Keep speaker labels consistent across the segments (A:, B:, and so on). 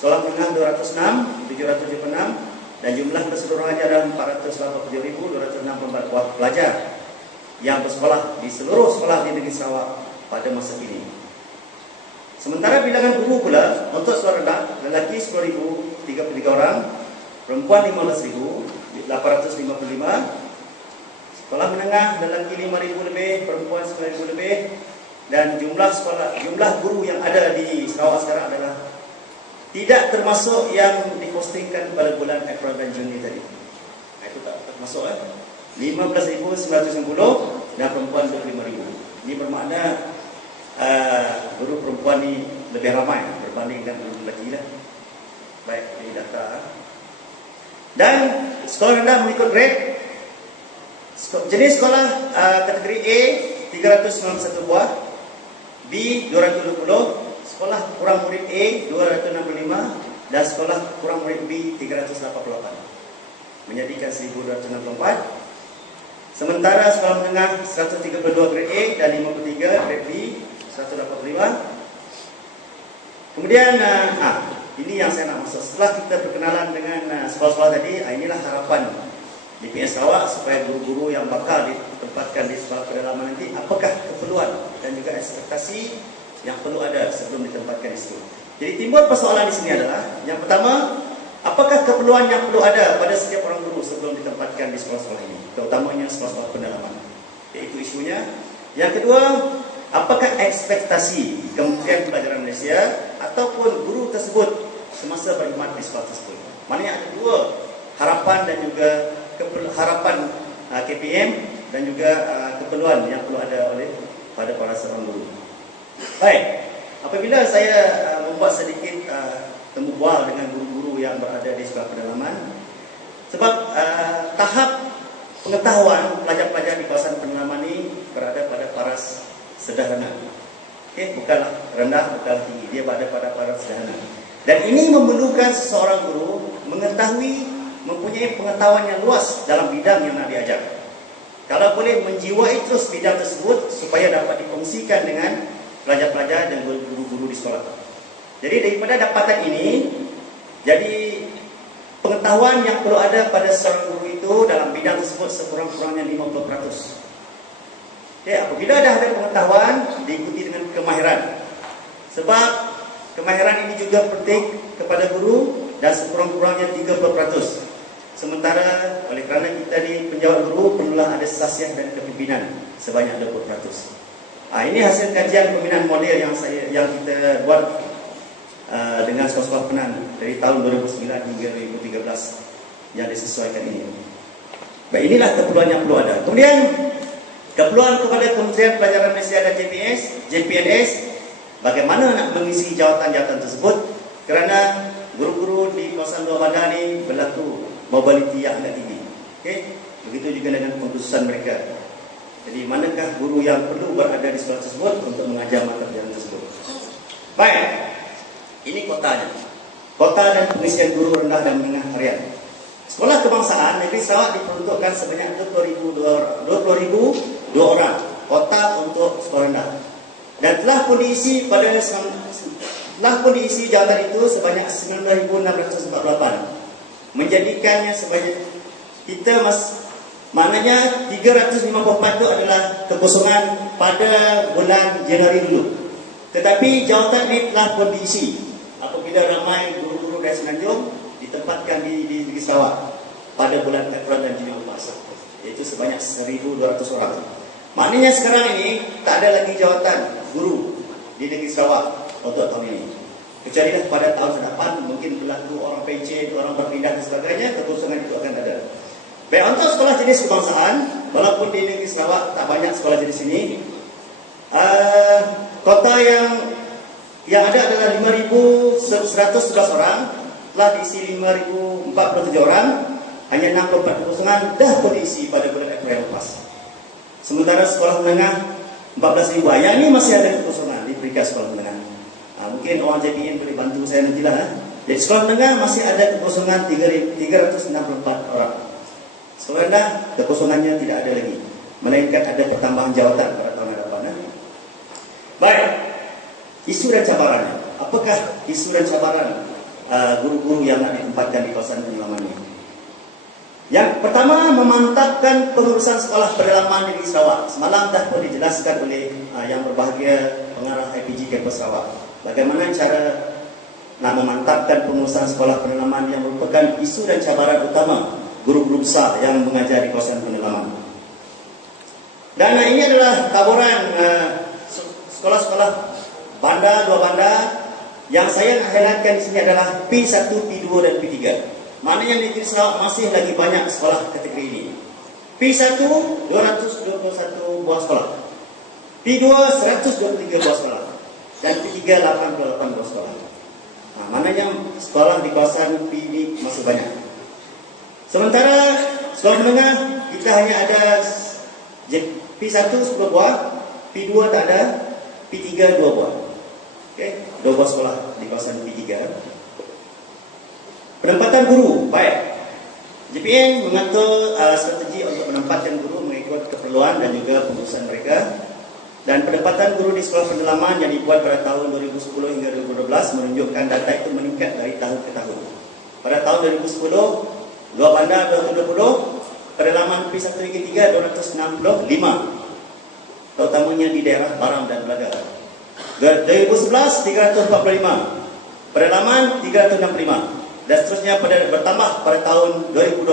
A: sekolah menengah 206, 776 dan jumlah keseluruhannya adalah 487,264 pelajar yang bersekolah di seluruh sekolah di negeri Sarawak pada masa kini. Sementara bilangan guru pula untuk sekolah rendah, lelaki 10,033 orang, perempuan 15,855, sekolah menengah lelaki 5,000 lebih, perempuan 9,000 lebih dan jumlah sekolah jumlah guru yang ada di Sarawak sekarang adalah tidak termasuk yang dipostingkan pada bulan April dan Juni tadi. Nah, itu tak termasuk eh. 15,990 dan perempuan 25,000. Ini bermakna uh, guru perempuan ni lebih ramai berbanding dengan guru lelaki lah. Baik, ini data. Dan sekolah rendah mengikut grade. Jenis sekolah uh, kategori A 391 buah, B 220, sekolah kurang murid A 265 dan sekolah kurang murid B 388. Menjadikan 1264 Sementara sekolah menengah 132 grade A dan 53 grade B 185. Kemudian ah, ini yang saya nak maksud. Setelah kita berkenalan dengan uh, sekolah-sekolah tadi, ah, inilah harapan DPS Sarawak supaya guru-guru yang bakal ditempatkan di sekolah pedalaman nanti apakah keperluan dan juga ekspektasi yang perlu ada sebelum ditempatkan di situ. Jadi timbul persoalan di sini adalah yang pertama Apakah keperluan yang perlu ada pada setiap orang guru sebelum ditempatkan di sekolah-sekolah ini? Terutamanya sekolah-sekolah pendalaman. Iaitu isunya. Yang kedua, apakah ekspektasi Kementerian Pelajaran Malaysia ataupun guru tersebut semasa berkhidmat di sekolah tersebut? Maknanya ada dua harapan dan juga harapan uh, KPM dan juga uh, keperluan yang perlu ada oleh pada para seorang guru. Baik, apabila saya uh, membuat sedikit uh, temu bual dengan guru-guru yang berada di sekolah pedalaman sebab uh, tahap pengetahuan pelajar-pelajar di kawasan pedalaman ini berada pada paras sederhana. Okay? bukanlah rendah, bukanlah tinggi. Dia berada pada paras sederhana. Dan ini memerlukan seseorang guru mengetahui mempunyai pengetahuan yang luas dalam bidang yang nak diajar. Kalau boleh menjiwai terus bidang tersebut supaya dapat dikongsikan dengan pelajar-pelajar dan guru-guru di sekolah jadi daripada dapatan ini, jadi pengetahuan yang perlu ada pada seorang guru itu dalam bidang tersebut sekurang-kurangnya 50%. Okay, apabila dah ada pengetahuan, diikuti dengan kemahiran. Sebab kemahiran ini juga penting kepada guru dan sekurang-kurangnya 30%. Sementara oleh kerana kita di penjawat guru perlulah ada sasiah dan kepimpinan sebanyak 20%. Ah ini hasil kajian pembinaan model yang saya yang kita buat Uh, dengan sekolah-sekolah penan dari tahun 2009 hingga 2013 yang disesuaikan ini. Baik, inilah keperluan yang perlu ada. Kemudian, keperluan kepada Kementerian Pelajaran Malaysia dan JPS, JPNS, bagaimana nak mengisi jawatan-jawatan tersebut kerana guru-guru di kawasan luar bandar ini berlaku mobiliti yang agak tinggi. Okay? Begitu juga dengan keputusan mereka. Jadi, manakah guru yang perlu berada di sekolah tersebut untuk mengajar mata pelajaran tersebut? Baik, ini kotanya. Kota dan pengisian guru rendah dan menengah harian. Sekolah kebangsaan negeri Sarawak diperuntukkan sebanyak 20,000 20, orang kota untuk sekolah rendah. Dan telah pun diisi pada telah pun diisi jawatan itu sebanyak 9,648. Menjadikannya sebanyak kita mas maknanya 354 itu adalah kekosongan pada bulan Januari dulu. Tetapi jawatan ini telah pun diisi apabila ramai guru-guru dari Semenanjung ditempatkan di di Negeri Sarawak pada bulan April dan Juni masa iaitu sebanyak 1200 orang. Maknanya sekarang ini tak ada lagi jawatan guru di Negeri Sarawak untuk tahun ini. Kecuali pada tahun depan mungkin berlaku orang pencet, orang berpindah dan sebagainya, kekosongan itu akan ada. Baik, untuk sekolah jenis kebangsaan, walaupun di Negeri Sarawak tak banyak sekolah jenis ini, uh, kota yang yang ada adalah 5.111 orang telah diisi 5.047 orang hanya 64 kekosongan dah pun pada bulan April lepas. Sementara sekolah menengah 14.000 yang ini masih ada kekosongan di peringkat sekolah menengah. Ha, mungkin orang JPN boleh bantu saya nanti lah ha. jadi sekolah menengah masih ada kekosongan 364 orang rendah kekosongannya tidak ada lagi melainkan ada pertambahan jawatan pada tahun hadapan ha. baik isu dan cabaran. Apakah isu dan cabaran uh, guru-guru yang nak ditempatkan di kawasan penyelaman ini. Yang pertama, memantapkan pengurusan sekolah pedalaman di Sarawak. Semalam dah pun dijelaskan oleh uh, yang berbahagia pengarah IPG Kampus Sarawak. Bagaimana cara nak memantapkan pengurusan sekolah pedalaman yang merupakan isu dan cabaran utama guru-guru besar yang mengajar di kawasan pedalaman. Dan uh, ini adalah taburan uh, sekolah-sekolah bandar, dua bandar yang saya highlightkan di sini adalah P1, P2 dan P3. Maknanya negeri Sarawak masih lagi banyak sekolah kategori ini. P1 221 buah sekolah. P2 123 buah sekolah. Dan P3 88 buah sekolah. Nah, maknanya sekolah di kawasan P ini masih banyak. Sementara sekolah menengah kita hanya ada P1 10 buah, P2 tak ada, P3 2 buah. Okey, 2 buah sekolah di kawasan P3. Penempatan guru, baik. JPN mengatur uh, strategi untuk menempatkan guru mengikut keperluan dan juga pengurusan mereka. Dan penempatan guru di sekolah pendalaman yang dibuat pada tahun 2010 hingga 2012 menunjukkan data itu meningkat dari tahun ke tahun. Pada tahun 2010, dua bandar 220, pendalaman P1 hingga 3 265, terutamanya di daerah Barang dan Belaga. 2011, 345, pendalaman 365 dan seterusnya pada bertambah pada tahun 2012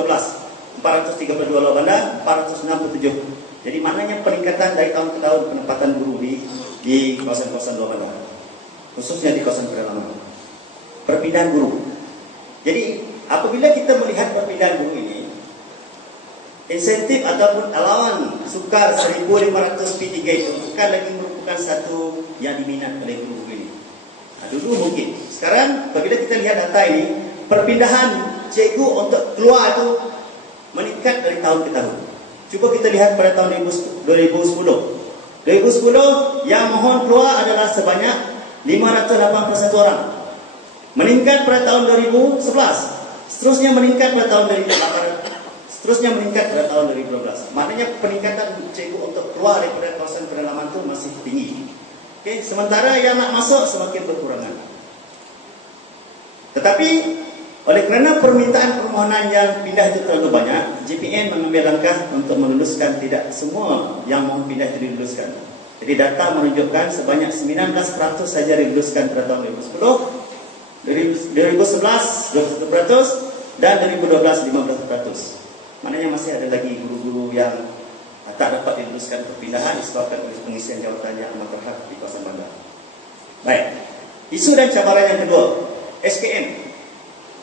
A: 432 luar bandar 467 jadi maknanya peningkatan dari tahun ke tahun penempatan guru di di kawasan-kawasan luar bandar. Khususnya di kawasan pedalaman. Perpindahan guru jadi apabila kita melihat perpindahan guru ini insentif ataupun alawan sukar 1500 P3 itu bukan lagi merupakan satu yang diminat oleh guru ini nah, dulu mungkin sekarang apabila kita lihat data ini perpindahan cikgu untuk keluar itu meningkat dari tahun ke tahun. Cuba kita lihat pada tahun 2010. 2010 yang mohon keluar adalah sebanyak 581 orang. Meningkat pada tahun 2011. Seterusnya meningkat pada tahun 2018. Seterusnya meningkat pada tahun 2012. Maknanya peningkatan cikgu untuk keluar daripada kawasan pedalaman itu masih tinggi. Okay. Sementara yang nak masuk semakin berkurangan. Tetapi oleh kerana permintaan permohonan yang pindah itu terlalu banyak, JPN mengambil langkah untuk meluluskan tidak semua yang mahu pindah itu diluluskan. Jadi data menunjukkan sebanyak 19% saja diluluskan pada tahun 2010, 2011 21% dan 2012 15%. Maknanya masih ada lagi guru-guru yang tak dapat diluluskan perpindahan disebabkan oleh pengisian jawatan yang amat terhad di kawasan bandar. Baik. Isu dan cabaran yang kedua, SKM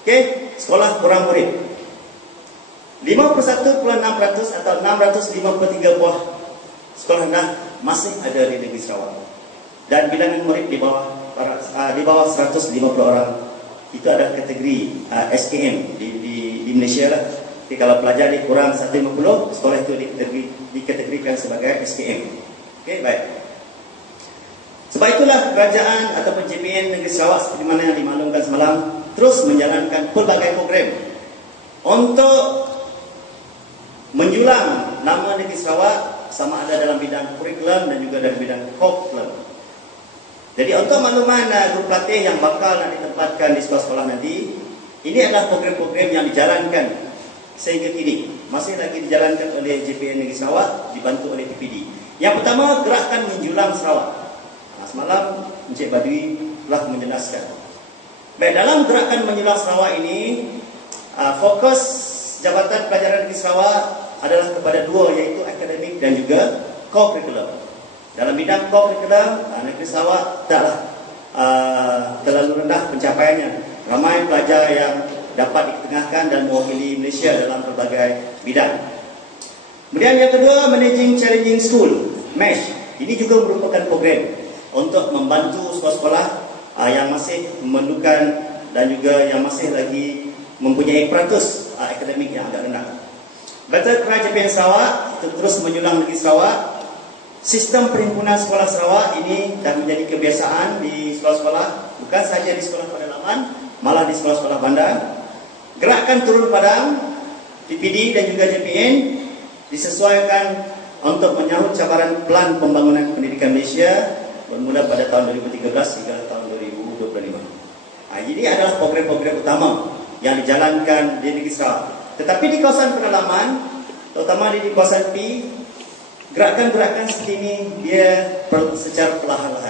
A: Okey, sekolah kurang murid. 51.6% atau 653 buah sekolah rendah masih ada di negeri Sarawak. Dan bilangan murid di bawah uh, di bawah 150 orang itu ada kategori uh, SKM di, di, di Malaysia lah. Jadi kalau pelajar di kurang 150, sekolah itu dikategorikan sebagai SKM. Okey, baik. Sebab itulah kerajaan ataupun JPN negeri Sarawak seperti mana yang dimaklumkan semalam terus menjalankan pelbagai program untuk menjulang nama negeri Sarawak sama ada dalam bidang kurikulum dan juga dalam bidang kurikulum. Jadi untuk makluman uh, grup pelatih yang bakal nak ditempatkan di sekolah-sekolah nanti, ini adalah program-program yang dijalankan sehingga kini. Masih lagi dijalankan oleh JPN Negeri Sarawak dibantu oleh PPD. Yang pertama, gerakan menjulang Sarawak. Nah, semalam Encik Badui telah menjelaskan. Baik, dalam gerakan menyelam Sarawak ini, uh, fokus Jabatan Pelajaran Negeri Sarawak adalah kepada dua, iaitu akademik dan juga co-curriculum. Dalam bidang co-curriculum, uh, Negeri Sarawak taklah uh, terlalu rendah pencapaiannya. Ramai pelajar yang dapat diketengahkan dan mewakili Malaysia dalam berbagai bidang. Kemudian yang kedua, Managing Challenging School, MASH. Ini juga merupakan program untuk membantu sekolah-sekolah uh, yang masih memerlukan dan juga yang masih lagi mempunyai peratus uh, akademik yang agak rendah. Betul Kerajaan Sarawak itu terus menyulang negeri Sarawak. Sistem perhimpunan sekolah Sarawak ini dah menjadi kebiasaan di sekolah-sekolah, bukan saja di sekolah pedalaman, malah di sekolah-sekolah bandar. Gerakan turun padang, PPD dan juga JPN disesuaikan untuk menyahut cabaran pelan pembangunan pendidikan Malaysia bermula pada tahun 2013 hingga tahun 2025. Ha, ini adalah program-program utama yang dijalankan di negeri Sarawak. Tetapi di kawasan pengalaman, terutama di kawasan P, gerakan-gerakan seperti ini dia secara perlahan-lahan.